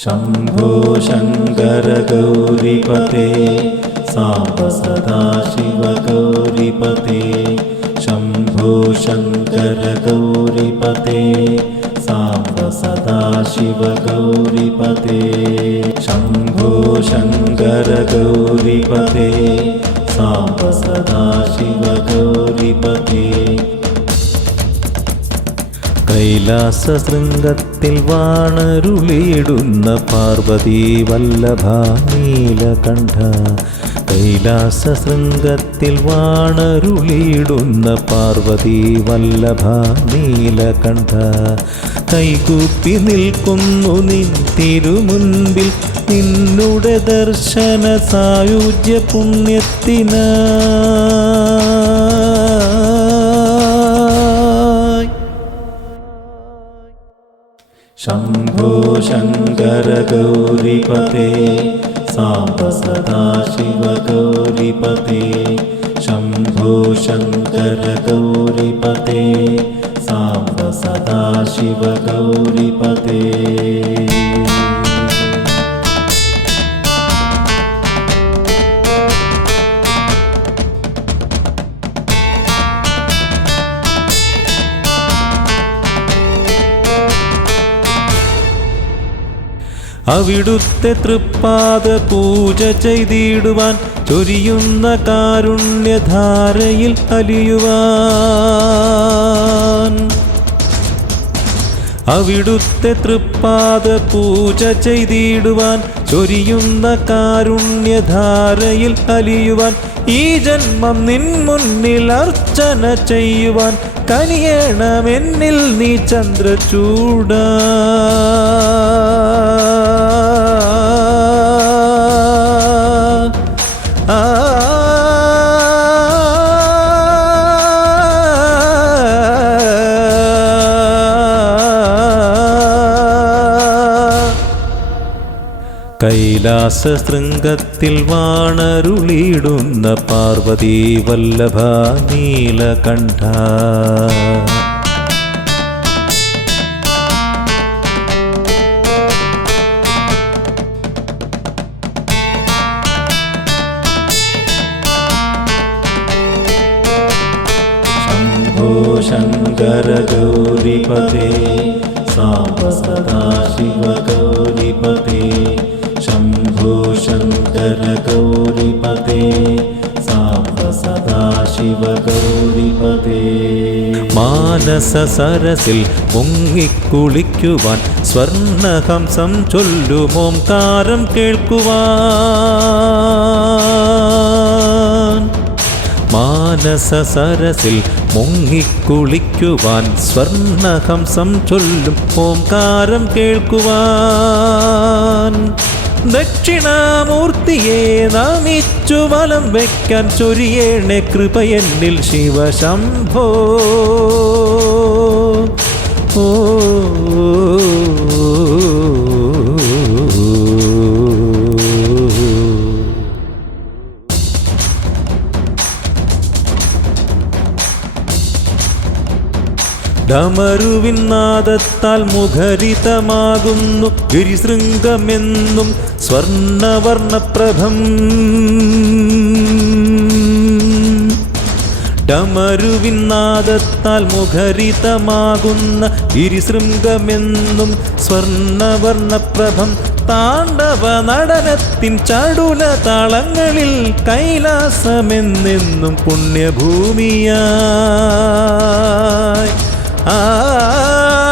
शम्भो शङ्करगौरिपते साम्ब साप सदा शिवगौरीपदे शम्भो शङ्करगौरिपते साम्ब सा सदा शिवगौरीपदे शम्भो शङ्करगौरिपते साम्ब साप सदा शिव കൈലാസശൃംഗത്തിൽ വാണരുളിയിടുന്ന പാർവതി വല്ലഭ നീലകണ്ഠ. കൈലാസശൃംഗത്തിൽ വാണരുളിയിടുന്ന പാർവതി വല്ലഭ നീലകണ്ഠ. കൈകൂപ്പി നിൽക്കുന്നു നിൻ തിരുമുൻപിൽ നിന്നുടെ ദർശന സായുജ്യ പുണ്യത്തിനായി शम्भो शङ्करगौरिपते साम्ब सा शिवगौरीपदे शम्भो शङ्करगौरिपते साम्ब सा शिवगौरीपदे അവിടുത്തെ തൃപ്പാത പൂജ ചെയ്തിടുവാൻ ചൊരിയുന്ന കാരുണ്യധാരയിൽ അലിയുവാൻ. അവിടുത്തെ തൃപ്പാത പൂജ ചെയ്തിടുവാൻ ചൊരിയുന്ന കാരുണ്യധാരയിൽ അലിയുവാൻ. ഈ ജന്മം നിൻ മുന്നിൽ അർച്ചന ചെയ്യുവാൻ കനിയണമെന്നിൽ നീ ചന്ദ്രചൂട കൈലാസ ശൃംഗത്തിൽ വാണരുളിയിടുന്ന പാർവതി വല്ലഭ നീലകണ്ഠ. ശങ്കരഗൗരിപതേ സാംബ സദാശിവ ഗൗരിപതേ शङ्कर गौरिपते साम्ब सदाशिव गौरिपते മാനസ സരസിൽ മുങ്ങിക്കുളിക്കുവാൻ സ്വർണഹംസം ചൊല്ലുമോംകാരം കേൾക്കുവാൻ മാനസ സരസിൽ മുങ്ങിക്കുളിക്കുവാൻ സ്വർണഹംസം ചൊല്ലും ഓംകാരം കേൾക്കുവാൻ ദക്ഷിണാമൂർത്തിയെ നമിച്ചു വലം വെക്കാൻ ചൊരിയേണെ കൃപയെന്നിൽ ശിവശംഭോ. ഡമരുവിൻ നാദത്താൽ മുഖരിതമാകുന്നു. ഗിരിശൃംഗമെന്നും സ്വർണവർണപ്രഭം ഡമരുവിൻ നാദത്താൽ മുഖരിതമാകുന്ന ഗിരിശൃംഗമെന്നും സ്വർണവർണപ്രഭം താണ്ഡവ നടനത്തിൻ ചടുല താളങ്ങളിൽ കൈലാസമെന്നെന്നും പുണ്യഭൂമിയായി 啊